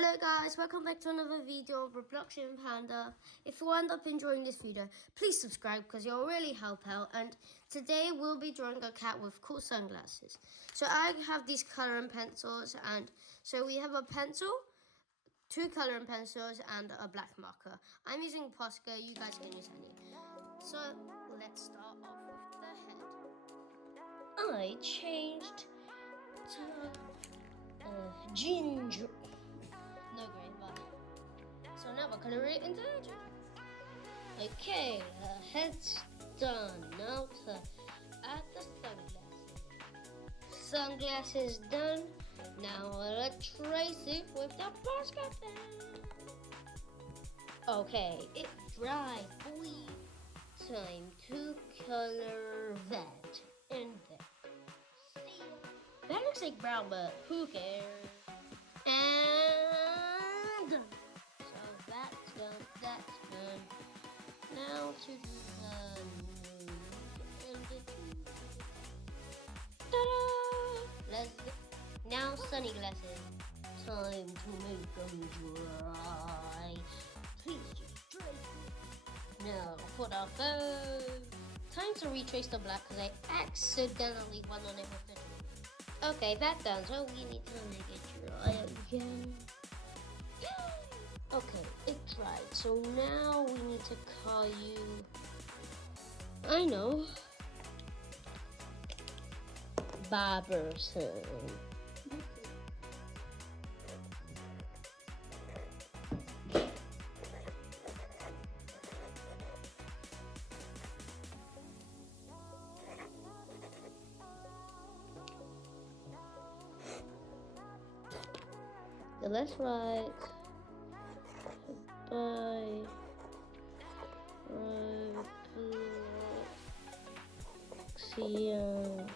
Hello guys, welcome back to another video of Robloxian Panda. If you end up enjoying this video, please subscribe because you'll really help out. And today we'll be drawing a cat with cool sunglasses. So I have these coloring pencils, and so we have a pencil, two coloring pencils, and a black marker. I'm using Posca, you guys can use any. So let's start off with the head. I changed to ginger. No grey, but so now we're color it into ginger. Okay, the head's done. Now to add the sunglasses. Sunglasses done. Now let's trace it with the Posca pen. Okay, it's dry, boy. Time to color that and that. See, that looks like brown, but who cares? And done. So that's done. That's done. Now to do the nose and the teeth. Ta-da! Let's go. Now sunny glasses. Time to make them dry. Please just dry. Now for the bow. Time to retrace the black because I accidentally went on it with it. Okay, that's done. So we need to make it dry again. Okay, it's dried. So now we need to call you, I know, Barberson. The left, right, by, right, Robloxian